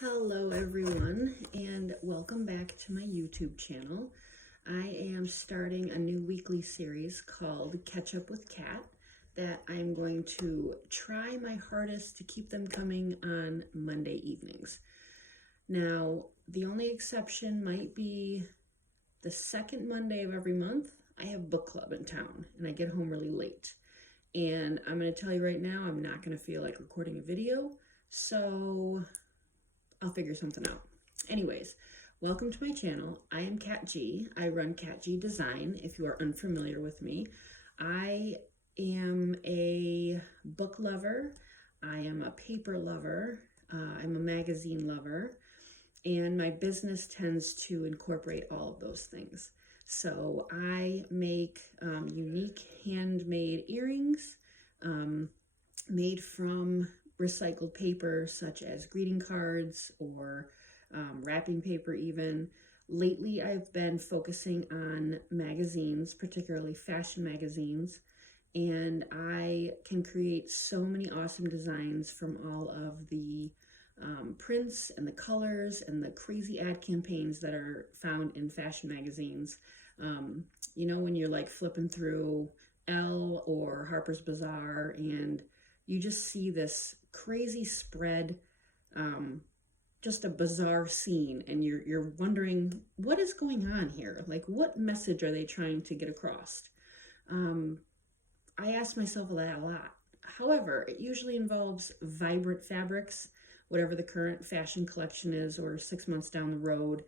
Hello everyone, and welcome back to my YouTube channel. I am starting a new weekly series called Catch Up with Kat that I'm going to try my hardest to keep them coming on Monday evenings. Now, the only exception might be the second Monday of every month. I have book club in town and I get home really late. And I'm going to tell you right now, I'm not going to feel like recording a video, so I'll figure something out. Anyways, welcome to my channel. I am Kat G. I run Kat G Design, if you are unfamiliar with me. I am a book lover. I am a paper lover. I'm a magazine lover. And my business tends to incorporate all of those things. So I make unique handmade earrings made from recycled paper, such as greeting cards or wrapping paper even. Lately, I've been focusing on magazines, particularly fashion magazines, and I can create so many awesome designs from all of the prints and the colors and the crazy ad campaigns that are found in fashion magazines. You know, when you're like flipping through Elle or Harper's Bazaar and you just see this crazy spread, just a bizarre scene, and you're wondering what is going on here? Like, what message are they trying to get across? I ask myself that a lot. However, it usually involves vibrant fabrics, whatever the current fashion collection is, or 6 months down the road.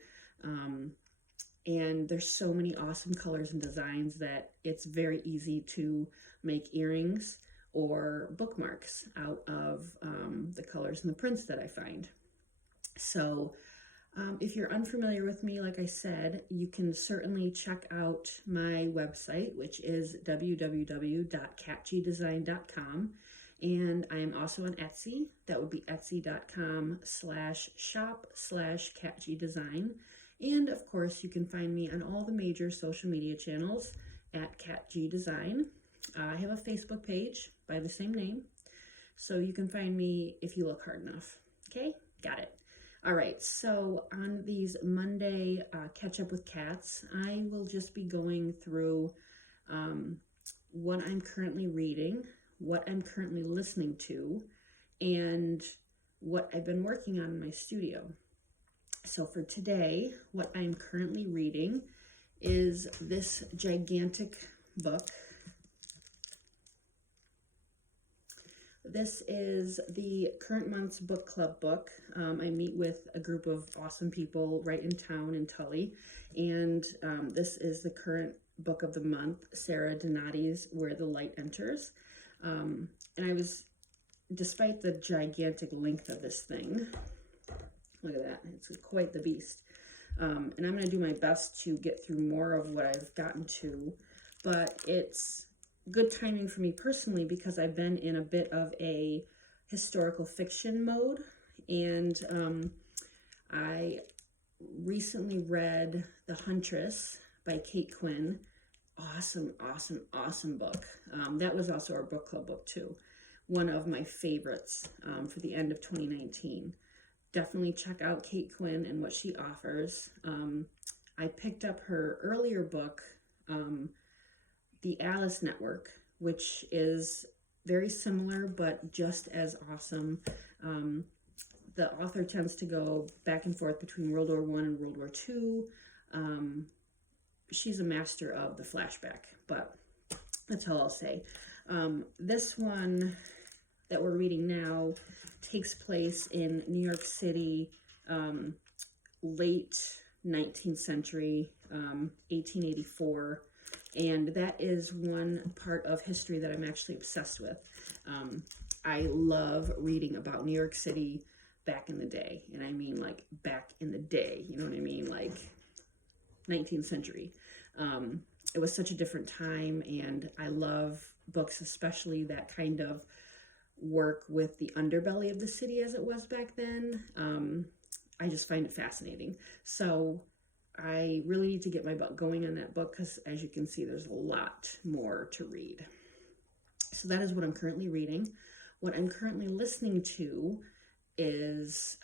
And there's so many awesome colors and designs that it's very easy to make earrings or bookmarks out of the colors and the prints that I find. So if you're unfamiliar with me, like I said, you can certainly check out my website, which is www.katgdesign.com. And I am also on Etsy. That would be etsy.com/shop/katgdesign. And of course, you can find me on all the major social media channels at Kat G Design. I have a Facebook page by the same name, so you can find me if you look hard enough. Okay, got it. All right, so on these Monday Catch Up with Cats, I will just be going through what I'm currently reading, what I'm currently listening to, and what I've been working on in my studio. So for today, what I'm currently reading is this gigantic book. This is the current month's book club book. I meet with a group of awesome people right in town in Tully, and this is the current book of the month, Sarah Donati's Where the Light Enters. And I was, despite the gigantic length of this thing, look at that, it's quite the beast. And I'm going to do my best to get through more of what I've gotten to, but it's good timing for me personally because I've been in a bit of a historical fiction mode, and I recently read The Huntress by Kate Quinn. Awesome book. That was also our book club book too. One of my favorites for the end of 2019. Definitely check out Kate Quinn and what she offers. I picked up her earlier book, The Alice Network, which is very similar but just as awesome. The author tends to go back and forth between World War I and World War II. She's a master of the flashback, but that's all I'll say. This one that we're reading now takes place in New York City, late 19th century, 1884. And that is one part of history that I'm actually obsessed with. I love reading about New York City back in the day. And I mean like back in the day, you know what I mean? Like 19th century. It was such a different time, and I love books, especially that kind of work with the underbelly of the city as it was back then. I just find it fascinating. So I really need to get my butt going on that book because, as you can see, there's a lot more to read. So that is what I'm currently reading. What I'm currently listening to is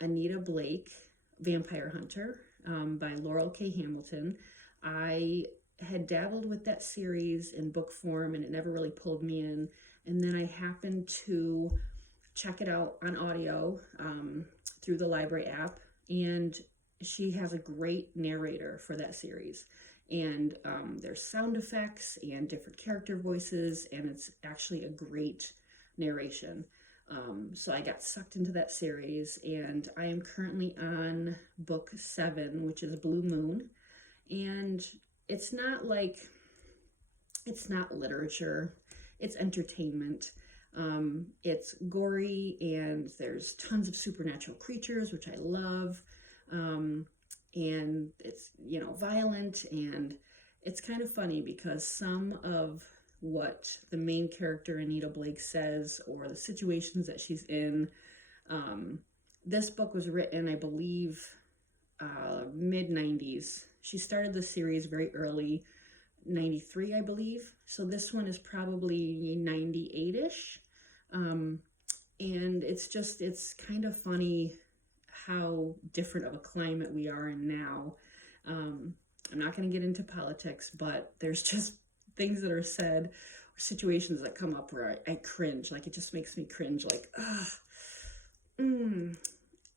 Anita Blake, Vampire Hunter, by Laurell K Hamilton. I had dabbled with that series in book form and it never really pulled me in. And then I happened to check it out on audio through the library app, and she has a great narrator for that series. And there's sound effects and different character voices, and it's actually a great narration. So I got sucked into that series, and I am currently on book 7, which is Blue Moon. And it's not literature, it's entertainment. It's gory, and there's tons of supernatural creatures, which I love. And it's, violent, and it's kind of funny because some of what the main character Anita Blake says, or the situations that she's in, this book was written, I believe, mid-90s. She started the series very early, 93, I believe. So this one is probably 98-ish. And it's kind of funny how different of a climate we are in now. I'm not going to get into politics, but there's just things that are said, or situations that come up where I cringe. Like, it just makes me cringe. Like,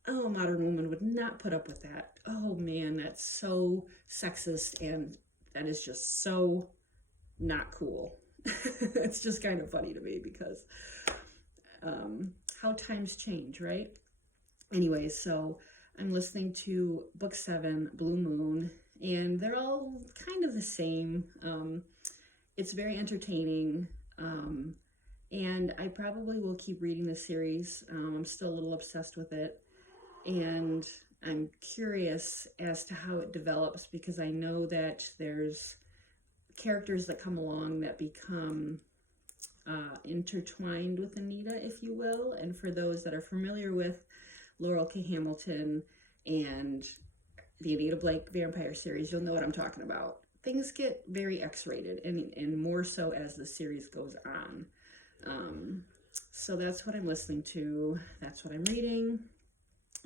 oh, modern woman would not put up with that. Oh man, that's so sexist, and that is just so not cool. It's just kind of funny to me because how times change, right? Anyway, so I'm listening to book 7, Blue Moon, and they're all kind of the same. It's very entertaining, and I probably will keep reading the series. I'm still a little obsessed with it, and I'm curious as to how it develops, because I know that there's characters that come along that become intertwined with Anita, if you will. And for those that are familiar with Laurell K Hamilton and the Anita Blake vampire series, you'll know what I'm talking about. Things get very X-rated, and more so as the series goes on. So that's what I'm listening to. That's what I'm reading.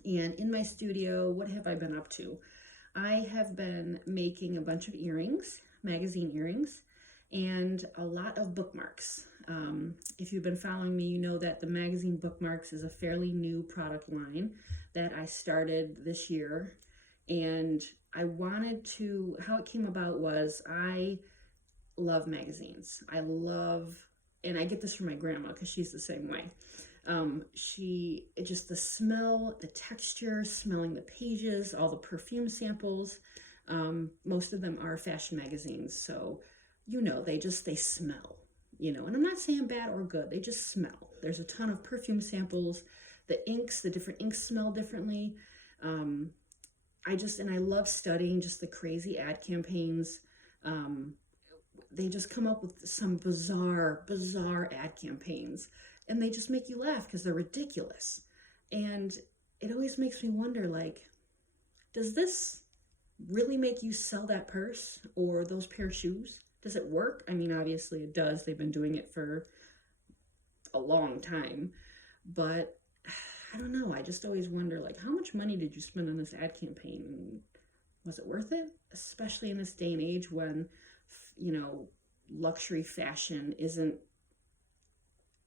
And in my studio, what have I been up to? I have been making a bunch of earrings, magazine earrings, and a lot of bookmarks. If you've been following me, you know that the magazine bookmarks is a fairly new product line that I started this year. And how it came about was, I love magazines. And I get this from my grandma because she's the same way. Just the smell, the texture, smelling the pages, all the perfume samples. Most of them are fashion magazines, so they smell, and I'm not saying bad or good, they just smell. There's a ton of perfume samples, the different inks smell differently. I love studying just the crazy ad campaigns. They just come up with some bizarre ad campaigns, and they just make you laugh because they're ridiculous. And it always makes me wonder, like, does this really make you sell that purse or those pair of shoes? Does it work? I mean, obviously it does. They've been doing it for a long time. But I don't know. I just always wonder, like, how much money did you spend on this ad campaign? Was it worth it? Especially in this day and age when, luxury fashion isn't,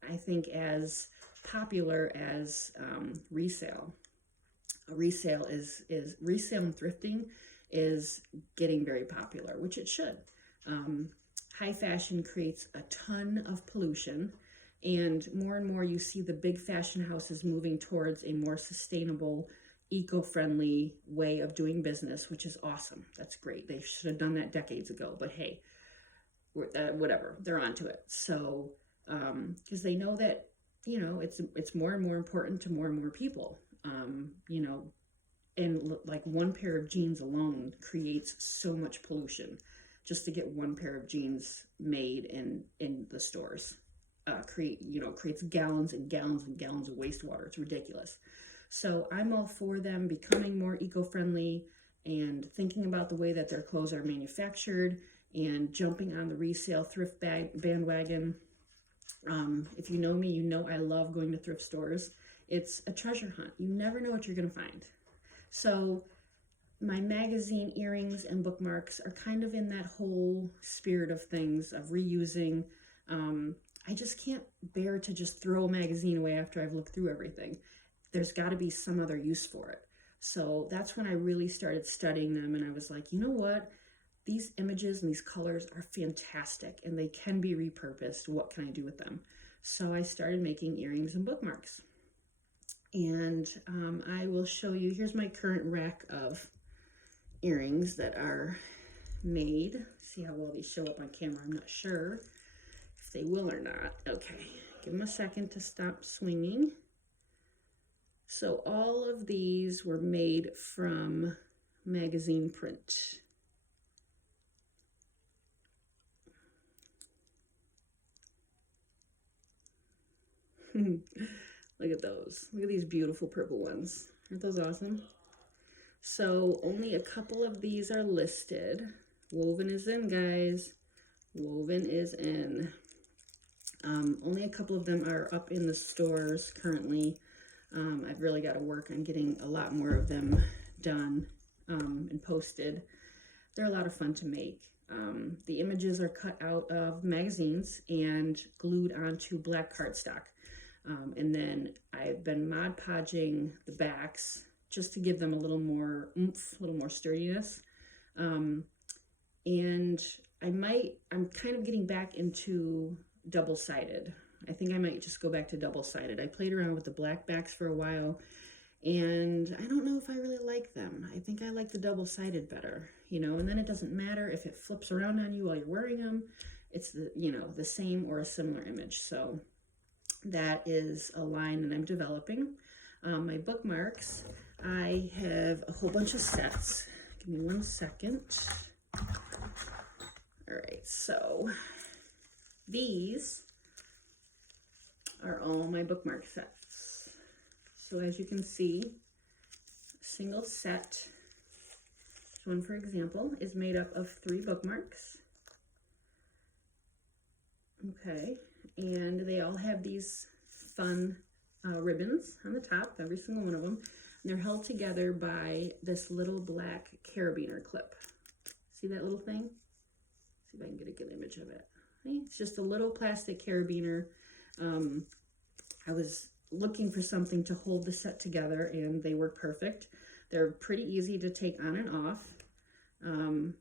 I think, as popular as resale. Resale and thrifting is getting very popular, which it should. High fashion creates a ton of pollution, and more you see the big fashion houses moving towards a more sustainable, eco-friendly way of doing business, which is awesome. That's great. They should have done that decades ago, but hey, whatever, they're onto it. So because they know that it's more and more important to more and more people. And like one pair of jeans alone creates so much pollution just to get one pair of jeans made in the stores. Creates gallons and gallons and gallons of wastewater. It's ridiculous. So I'm all for them becoming more eco-friendly and thinking about the way that their clothes are manufactured and jumping on the resale thrift bandwagon. If you know me, you know I love going to thrift stores. It's a treasure hunt. You never know what you're going to find. So my magazine earrings and bookmarks are kind of in that whole spirit of things, of reusing. I just can't bear to just throw a magazine away after I've looked through everything. There's got to be some other use for it. So that's when I really started studying them, and I was like, you know what? These images and these colors are fantastic, and they can be repurposed. What can I do with them? So I started making earrings and bookmarks. And I will show you, here's my current rack of earrings that are made. See how well these show up on camera. I'm not sure if they will or not. Okay, give them a second to stop swinging. So all of these were made from magazine print. Look at those. Look at these beautiful purple ones. Aren't those awesome? So only a couple of these are listed. Woven is in, guys. Woven is in. Only a couple of them are up in the stores currently. I've really got to work on getting a lot more of them done and posted. They're a lot of fun to make. The images are cut out of magazines and glued onto black cardstock. And then I've been Mod Podging the backs just to give them a little more oomph, a little more sturdiness. And I'm kind of getting back into double-sided. I think I might just go back to double-sided. I played around with the black backs for a while, and I don't know if I really like them. I think I like the double-sided better, you know, and then it doesn't matter if it flips around on you while you're wearing them. It's the, you know, the same or a similar image. So that is a line that I'm developing. My bookmarks, I have a whole bunch of sets. Give me 1 second. All right, so these are all my bookmark sets. So as you can see, a single set, this one for example, is made up of 3 bookmarks. Okay, and they all have these fun ribbons on the top, every single one of them. And they're held together by this little black carabiner clip. See that little thing? See if I can get a good image of it. It's just a little plastic carabiner. I was looking for something to hold the set together, and they work perfect. They're pretty easy to take on and off, and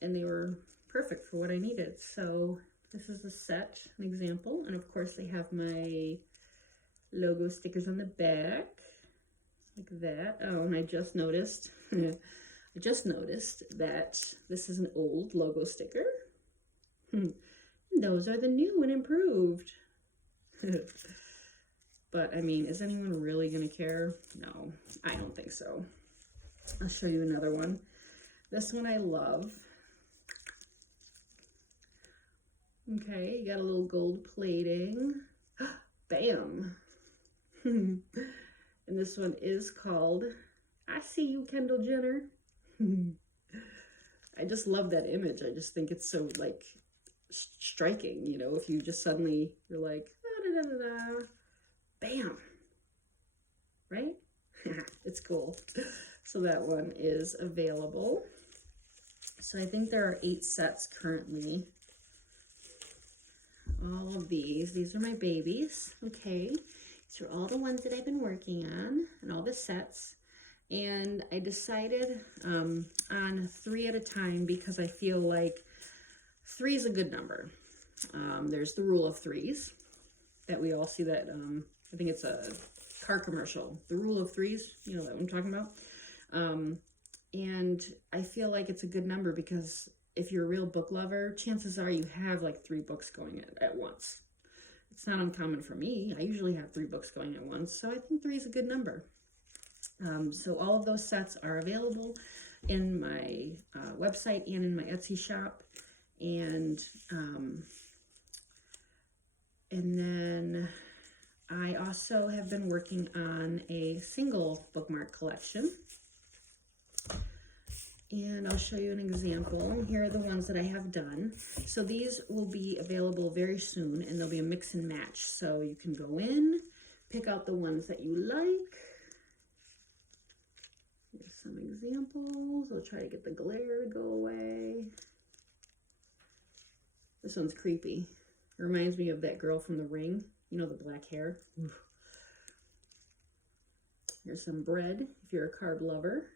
they were perfect for what I needed. So this is the set, an example, and of course they have my logo stickers on the back, like that. Oh, and I just noticed, that this is an old logo sticker. Those are the new and improved. But, I mean, is anyone really going to care? No, I don't think so. I'll show you another one. This one I love. Okay, you got a little gold plating. Bam! And this one is called, I See You, Kendall Jenner. I just love that image. I just think it's so, like, striking, you know, if you just suddenly, you're like, da, da, da, da, bam, right? It's cool. So that one is available. So I think there are 8 sets currently. All of these are my babies, okay? These are all the ones that I've been working on, and all the sets. And I decided on 3 at a time because I feel like 3 is a good number. There's the rule of 3s that we all see that, I think it's a car commercial. The rule of 3s, you know that what I'm talking about? And I feel like it's a good number because if you're a real book lover, chances are you have like 3 books going at once. It's not uncommon for me. I usually have 3 books going at once, so I think 3 is a good number. So all of those sets are available in my website and in my Etsy shop. And then I also have been working on a single bookmark collection. And I'll show you an example. Here are the ones that I have done. So these will be available very soon, and they'll be a mix and match. So you can go in, pick out the ones that you like. Here's some examples. I'll try to get the glare to go away. This one's creepy. It reminds me of that girl from The Ring. You know, the black hair. Oof. Here's some bread, if you're a carb lover.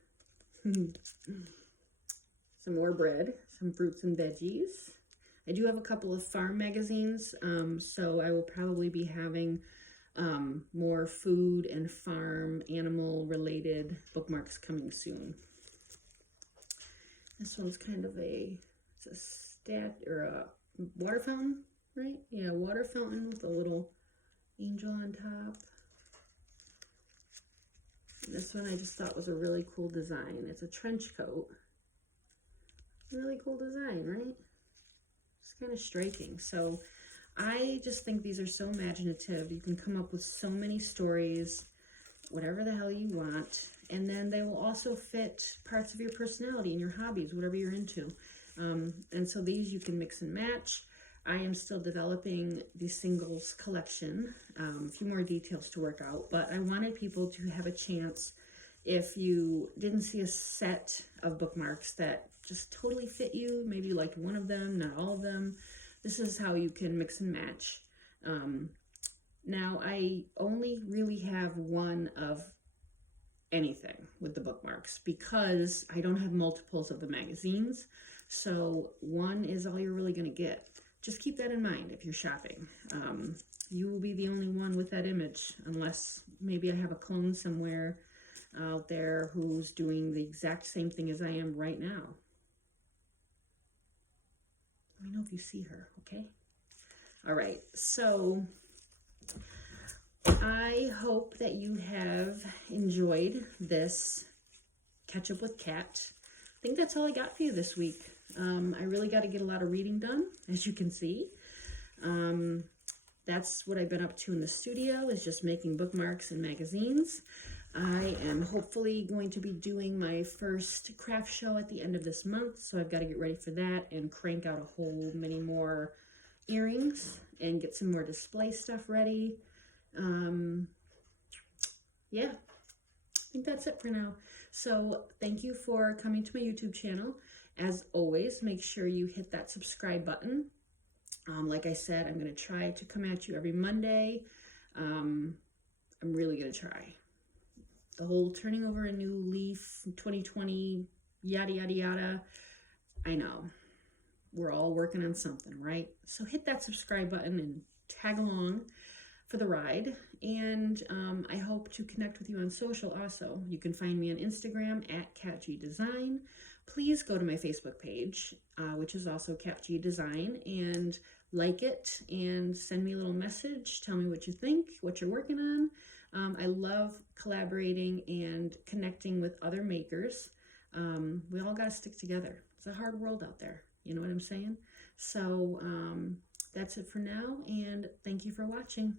Some more bread, some fruits and veggies. I do have a couple of farm magazines, so I will probably be having more food and farm animal related bookmarks coming soon. This one's kind of it's a water fountain, right? Yeah, water fountain with a little angel on top. And this one I just thought was a really cool design. It's a trench coat. Really cool design, right? It's kind of striking. So I just think these are so imaginative. You can come up with so many stories, whatever the hell you want. And then they will also fit parts of your personality and your hobbies, whatever you're into. And so these you can mix and match. I am still developing the singles collection. A few more details to work out, but I wanted people to have a chance, if you didn't see a set of bookmarks that just totally fit you, maybe you liked one of them, not all of them, this is how you can mix and match. Now, I only really have one of anything with the bookmarks because I don't have multiples of the magazines, so one is all you're really going to get. Just keep that in mind if you're shopping. You will be the only one with that image, unless maybe I have a clone somewhere out there who's doing the exact same thing as I am right now. Let me know if you see her, okay? All right, so I hope that you have enjoyed this Catch Up with Kat. I think that's all I got for you this week. I really got to get a lot of reading done, as you can see. That's what I've been up to in the studio, is just making bookmarks and magazines. I am hopefully going to be doing my first craft show at the end of this month, so I've got to get ready for that and crank out a whole many more earrings and get some more display stuff ready. Yeah, I think that's it for now. So thank you for coming to my YouTube channel. As always, make sure you hit that subscribe button. Like I said, I'm going to try to come at you every Monday. I'm really going to try. The whole turning over a new leaf, 2020, yada, yada, yada. I know. We're all working on something, right? So hit that subscribe button and tag along for the ride. And I hope to connect with you on social also. You can find me on Instagram at CatGDesign. Please go to my Facebook page, which is also CatGDesign, and like it and send me a little message. Tell me what you think, what you're working on. I love collaborating and connecting with other makers. We all got to stick together. It's a hard world out there. You know what I'm saying? So that's it for now, and thank you for watching.